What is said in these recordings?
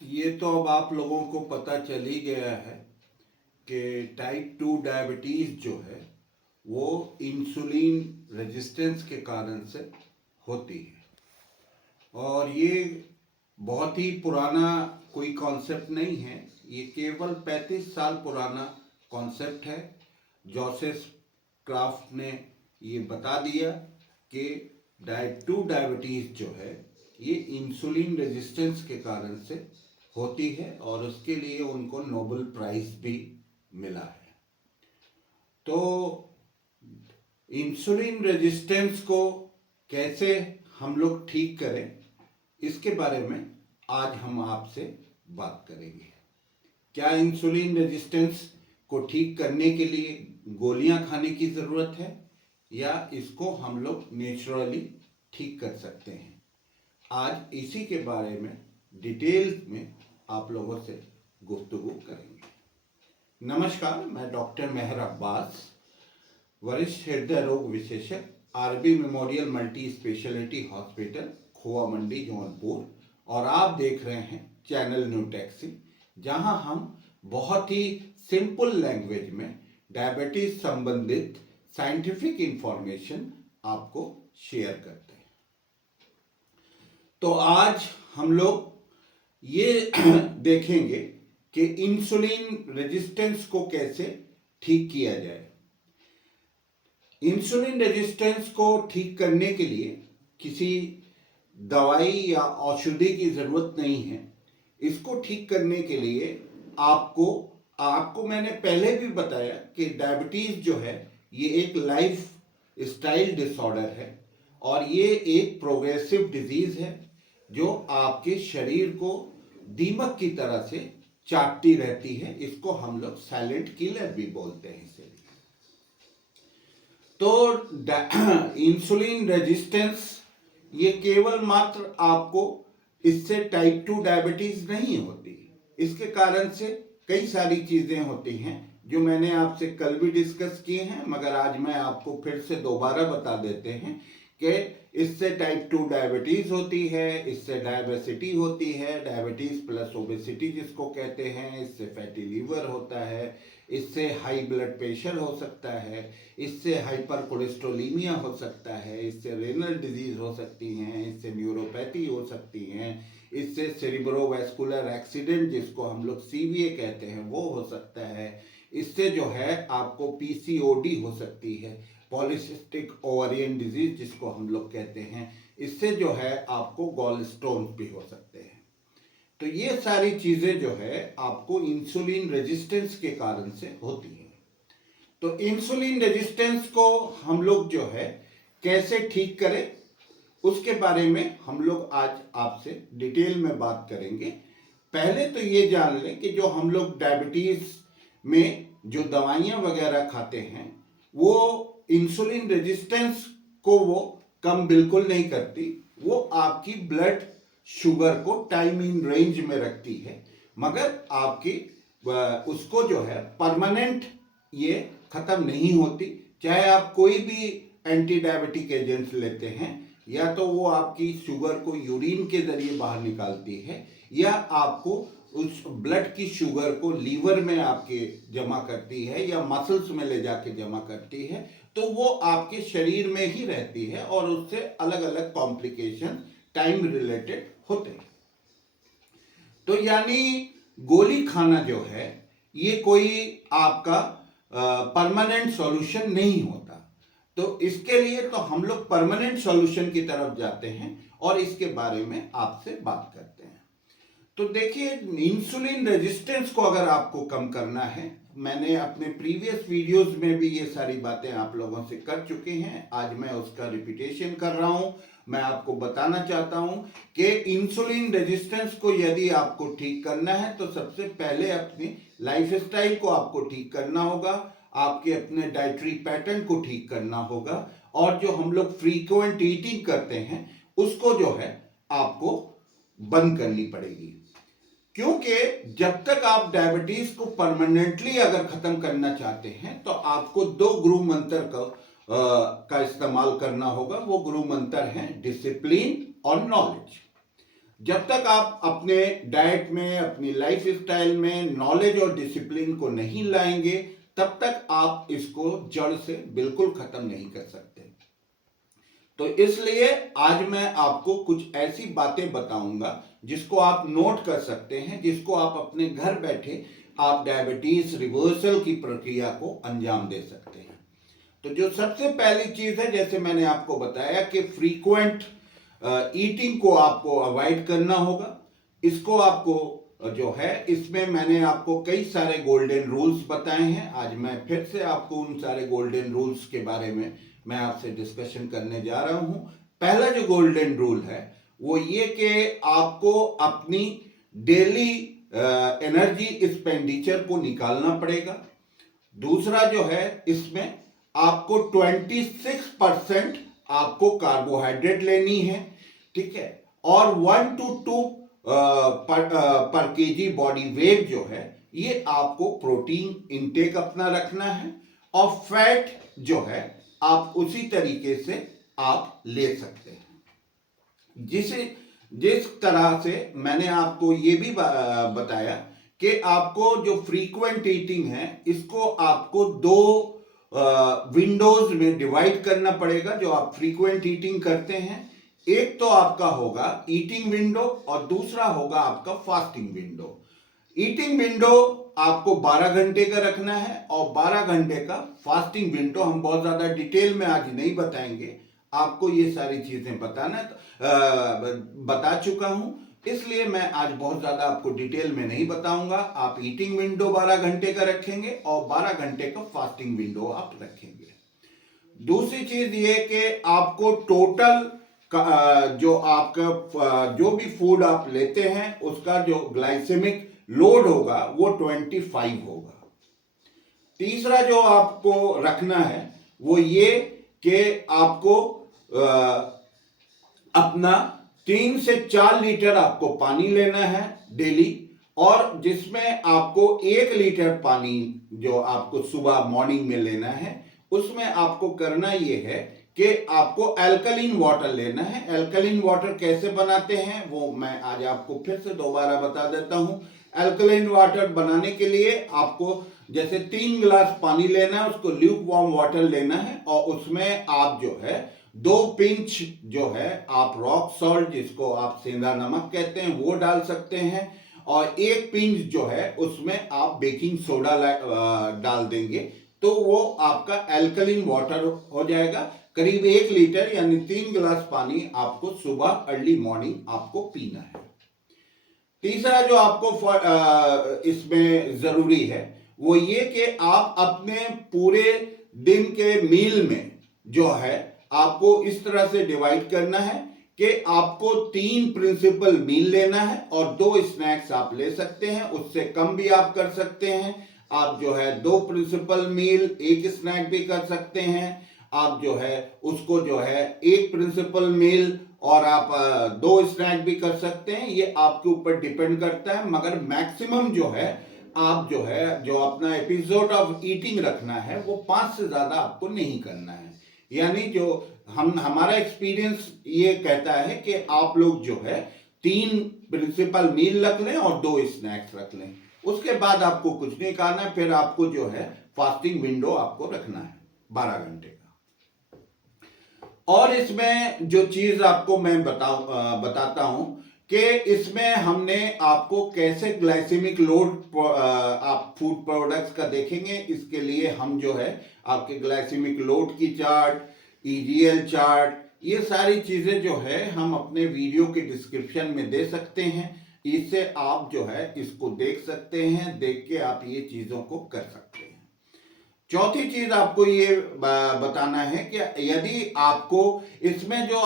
ये तो अब आप लोगों को पता चल ही गया है कि टाइप 2 डायबिटीज़ जो है वो इंसुलिन रेजिस्टेंस के कारण से होती है। और ये बहुत ही पुराना कोई कॉन्सेप्ट नहीं है, ये केवल 35 साल पुराना कॉन्सेप्ट है। जोसेफ क्राफ्ट ने ये बता दिया कि टाइप 2 डायबिटीज़ जो है ये इंसुलिन रेजिस्टेंस के कारण से होती है और उसके लिए उनको नोबेल प्राइज भी मिला है। तो इंसुलिन रेजिस्टेंस को कैसे हम लोग ठीक करें, इसके बारे में आज हम आपसे बात करेंगे। क्या इंसुलिन रेजिस्टेंस को ठीक करने के लिए गोलियां खाने की ज़रूरत है या इसको हम लोग नेचुरली ठीक कर सकते हैं? आज इसी के बारे में डिटेल में आप लोगों से गुफ्तगू करेंगे। नमस्कार, मैं डॉक्टर मेहर अब्बास, वरिष्ठ हृदय रोग विशेषज्ञ, RB memorial multi speciality hospital, Khoa Mandi, Jaunpur. और आप देख रहे हैं चैनल न्यू टैक्सी, जहां हम बहुत ही सिंपल लैंग्वेज में डायबिटीज संबंधित साइंटिफिक इंफॉर्मेशन आपको शेयर करते हैं। तो आज हम लोग ये देखेंगे कि इंसुलिन रेजिस्टेंस को कैसे ठीक किया जाए। इंसुलिन रेजिस्टेंस को ठीक करने के लिए किसी दवाई या औषधि की ज़रूरत नहीं है। इसको ठीक करने के लिए आपको आपको मैंने पहले भी बताया कि डायबिटीज़ जो है ये एक लाइफ स्टाइल डिसऑर्डर है और ये एक प्रोग्रेसिव डिजीज़ है जो आपके शरीर को दीमक की तरह से चाटती रहती है। इसको हम लोग साइलेंट किलर भी बोलते हैं इसे। तो इंसुलिन रेजिस्टेंस ये केवल मात्र आपको इससे टाइप 2 डायबिटीज नहीं होती, इसके कारण से कई सारी चीजें होती हैं जो मैंने आपसे कल भी डिस्कस किए हैं, मगर आज मैं आपको फिर से दोबारा बता देते हैं कि इससे टाइप 2 डायबिटीज होती है, इससे डायबिसिटी होती है, डायबिटीज प्लस ओबेसिटी जिसको कहते हैं, इससे फैटी लीवर होता है, इससे हाई ब्लड प्रेशर हो सकता है, इससे हाइपर कोलेस्ट्रोलीमिया हो सकता है, इससे रेनल डिजीज हो सकती हैं, इससे न्यूरोपैथी हो सकती हैं, इससे सेरिब्रोवैस्कुलर एक्सीडेंट जिसको हम लोग सीवीए कहते हैं वो हो सकता है, इससे जो है आपको पीसीओडी हो सकती है, पॉलीसिस्टिक ओवरियन डिजीज जिसको हम लोग कहते हैं, इससे जो है आपको गॉल स्टोन भी हो सकते हैं। तो ये सारी चीजें जो है आपको इंसुलिन रेजिस्टेंस के कारण से होती हैं। तो इंसुलिन रेजिस्टेंस को हम लोग जो है कैसे ठीक करें, उसके बारे में हम लोग आज आपसे डिटेल में बात करेंगे। पहले तो ये जान लें कि जो हम लोग डायबिटीज में जो दवाइयाँ वगैरह खाते हैं वो इंसुलिन रेजिस्टेंस को वो कम बिल्कुल नहीं करती, वो आपकी ब्लड शुगर को टाइम इन रेंज में रखती है, मगर आपकी उसको जो है परमानेंट ये खत्म नहीं होती। चाहे आप कोई भी एंटी डायबिटिक एजेंट्स लेते हैं, या तो वो आपकी शुगर को यूरिन के जरिए बाहर निकालती है या आपको उस ब्लड की शुगर को लीवर में आपके जमा करती है या मसल्स में ले जाके जमा करती है, तो वो आपके शरीर में ही रहती है और उससे अलग अलग कॉम्प्लिकेशन टाइम रिलेटेड होते हैं। तो यानी गोली खाना जो है ये कोई आपका परमानेंट सॉल्यूशन नहीं होता। तो इसके लिए तो हम लोग परमानेंट सॉल्यूशन की तरफ जाते हैं और इसके बारे में आपसे बात करते हैं। तो देखिए, इंसुलिन रेजिस्टेंस को अगर आपको कम करना है, मैंने अपने प्रीवियस वीडियोस में भी ये सारी बातें आप लोगों से कर चुके हैं, आज मैं उसका रिपीटेशन कर रहा हूं। मैं आपको बताना चाहता हूं कि इंसुलिन रेजिस्टेंस को यदि आपको ठीक करना है तो सबसे पहले अपनी लाइफस्टाइल को आपको ठीक करना होगा, आपके अपने डाइटरी पैटर्न को ठीक करना होगा और जो हम लोग फ्रीक्वेंट ईटिंग करते हैं उसको जो है आपको बंद करनी पड़ेगी। क्योंकि जब तक आप डायबिटीज को परमानेंटली अगर खत्म करना चाहते हैं तो आपको दो गुरु मंत्र का इस्तेमाल करना होगा। वो गुरु मंत्र हैं डिसिप्लिन और नॉलेज। जब तक आप अपने डाइट में, अपनी लाइफ स्टाइल में नॉलेज और डिसिप्लिन को नहीं लाएंगे, तब तक आप इसको जड़ से बिल्कुल खत्म नहीं कर सकते। तो इसलिए आज मैं आपको कुछ ऐसी बातें बताऊंगा जिसको आप नोट कर सकते हैं, जिसको आप अपने घर बैठे आप डायबिटीज रिवर्सल की प्रक्रिया को अंजाम दे सकते हैं। तो जो सबसे पहली चीज है, जैसे मैंने आपको बताया कि फ्रीक्वेंट ईटिंग को आपको अवॉइड करना होगा। इसको आपको जो है, इसमें मैंने आपको कई सारे गोल्डन रूल्स बताए हैं। आज मैं फिर से आपको उन सारे गोल्डन रूल्स के बारे में मैं आपसे डिस्कशन करने जा रहा हूं। पहला जो गोल्डन रूल है वो ये कि आपको अपनी डेली एनर्जी एक्सपेंडिचर को निकालना पड़ेगा। दूसरा जो है, इसमें आपको 26% आपको कार्बोहाइड्रेट लेनी है, ठीक है, और 1 to 2 पर केजी बॉडी वेट जो है, ये आपको प्रोटीन इनटेक अपना रखना है, और फैट जो है आप उसी तरीके से आप ले सकते हैं। जिस तरह से मैंने आपको ये भी बताया कि आपको जो फ्रीक्वेंट ईटिंग है, इसको आपको 2 विंडोज में डिवाइड करना पड़ेगा। जो आप फ्रीक्वेंट ईटिंग करते हैं, एक तो आपका होगा ईटिंग विंडो और दूसरा होगा आपका फास्टिंग विंडो। ईटिंग विंडो आपको 12 घंटे का रखना है और 12 घंटे का फास्टिंग विंडो। हम बहुत ज्यादा डिटेल में आज नहीं बताएंगे, आपको ये सारी चीजें बता चुका हूं, इसलिए मैं आज बहुत ज्यादा आपको डिटेल में नहीं बताऊंगा। आप ईटिंग विंडो 12 घंटे का रखेंगे और 12 घंटे का फास्टिंग विंडो आप रखेंगे। दूसरी चीज ये कि आपको टोटल जो आपका जो भी फूड आप लेते हैं उसका जो ग्लाइसेमिक लोड होगा वो 25 होगा। तीसरा जो आपको रखना है वो ये कि आपको अपना 3 से 4 लीटर आपको पानी लेना है डेली, और जिसमें आपको 1 लीटर पानी जो आपको सुबह मॉर्निंग में लेना है, उसमें आपको करना ये है कि आपको अल्कलीन वाटर लेना है। अल्कलीन वाटर कैसे बनाते हैं वो मैं आज आपको फिर से दोबारा बता देता हूं। अल्कलीन वाटर बनाने के लिए आपको जैसे 3 गिलास पानी लेना है, उसको ल्यूक वार्म वाटर लेना है, और उसमें आप जो है 2 पिंच जो है आप रॉक सॉल्ट, जिसको आप सेंधा नमक कहते हैं, वो डाल सकते हैं, और 1 पिंच जो है उसमें आप बेकिंग सोडा डाल देंगे, तो वो आपका अल्कलीन वाटर हो जाएगा। करीब 1 लीटर यानी 3 गिलास पानी आपको सुबह अर्ली मॉर्निंग आपको पीना है। तीसरा जो आपको इसमें जरूरी है वो ये कि आप अपने पूरे दिन के मील में जो है आपको इस तरह से डिवाइड करना है कि आपको 3 प्रिंसिपल मील लेना है और 2 स्नैक्स आप ले सकते हैं, उससे कम भी आप कर सकते हैं। आप जो है 2 प्रिंसिपल मील 1 स्नैक भी कर सकते हैं, आप जो है उसको जो है 1 प्रिंसिपल मील और आप 2 स्नैक भी कर सकते हैं। ये आपके ऊपर डिपेंड करता है, मगर मैक्सिमम जो है आप जो है जो अपना एपिसोड ऑफ ईटिंग रखना है वो 5 से ज्यादा आपको नहीं करना है। यानी जो हमारा एक्सपीरियंस ये कहता है कि आप लोग जो है 3 प्रिंसिपल मील रख लें और 2 स्नैक्स रख लें, उसके बाद आपको कुछ नहीं करना है। फिर आपको जो है फास्टिंग विंडो आपको रखना है 12 घंटे का। और इसमें जो चीज आपको मैं बताता हूं कि इसमें हमने आपको कैसे ग्लाइसेमिक लोड आप फूड प्रोडक्ट्स का देखेंगे। इसके लिए हम जो है आपके ग्लाइसेमिक लोड की चार्ट, ईजीएल चार्ट, ये सारी चीजें जो है हम अपने वीडियो के डिस्क्रिप्शन में दे सकते हैं। इससे आप जो है इसको देख सकते हैं, देख के आप ये चीजों को कर सकते हैं। चौथी चीज आपको ये बताना है कि यदि आपको इसमें जो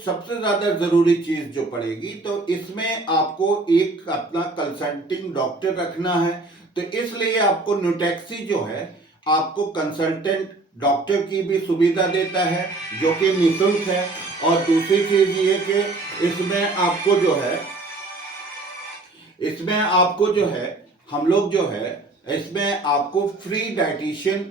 सबसे ज्यादा जरूरी चीज जो पड़ेगी, तो इसमें आपको एक अपना कंसल्टिंग डॉक्टर रखना है। तो इसलिए आपको न्यूटैक्सी जो है आपको कंसल्टेंट डॉक्टर की भी सुविधा देता है, जो कि निःशुल्क है। और दूसरी चीज ये कि इसमें आपको जो है हम लोग जो है इसमें आपको फ्री डाइटिशियन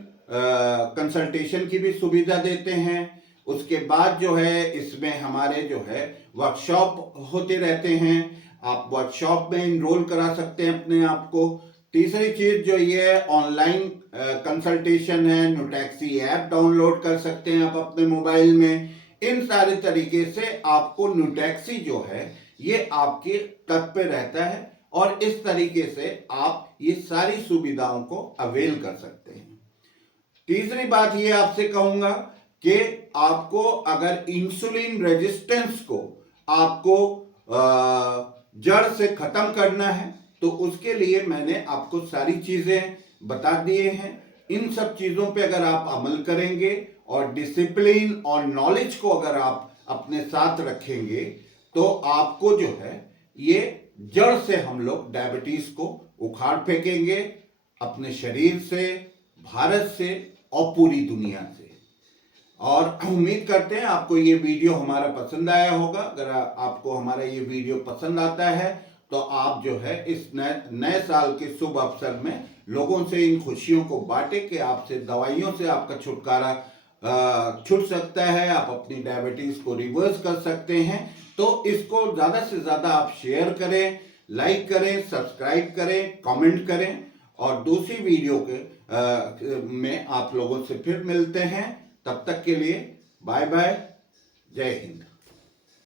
कंसल्टेशन की भी सुविधा देते हैं। उसके बाद जो है इसमें हमारे जो है वर्कशॉप होते रहते हैं, आप वर्कशॉप में इनरोल करा सकते हैं अपने आप को। तीसरी चीज जो ये ऑनलाइन कंसल्टेशन है, न्यूटैक्सी ऐप डाउनलोड कर सकते हैं आप अपने मोबाइल में। इन सारे तरीके से आपको न्यूटैक्सी जो है ये आपके तक पे रहता है और इस तरीके से आप ये सारी सुविधाओं को अवेल कर सकते हैं। तीसरी बात ये आपसे कहूंगा कि आपको अगर इंसुलिन रेजिस्टेंस को आपको जड़ से खत्म करना है तो उसके लिए मैंने आपको सारी चीजें बता दिए हैं। इन सब चीजों पे अगर आप अमल करेंगे और डिसिप्लिन और नॉलेज को अगर आप अपने साथ रखेंगे तो आपको जो है ये जड़ से हम लोग डायबिटीज को उखाड़ फेंकेंगे अपने शरीर से, भारत से और पूरी दुनिया से। और उम्मीद करते हैं आपको ये वीडियो हमारा पसंद आया होगा। अगर आपको हमारा ये वीडियो पसंद आता है तो आप जो है इस नए साल के शुभ अवसर में लोगों से इन खुशियों को बांटे कि आपसे दवाइयों से आपका छुटकारा छूट सकता है, आप अपनी डायबिटीज को रिवर्स कर सकते हैं। तो इसको ज्यादा से ज्यादा आप शेयर करें, लाइक करें, सब्सक्राइब करें, कमेंट करें और दूसरी वीडियो के में आप लोगों से फिर मिलते हैं। तब तक के लिए बाय बाय, जय हिंद।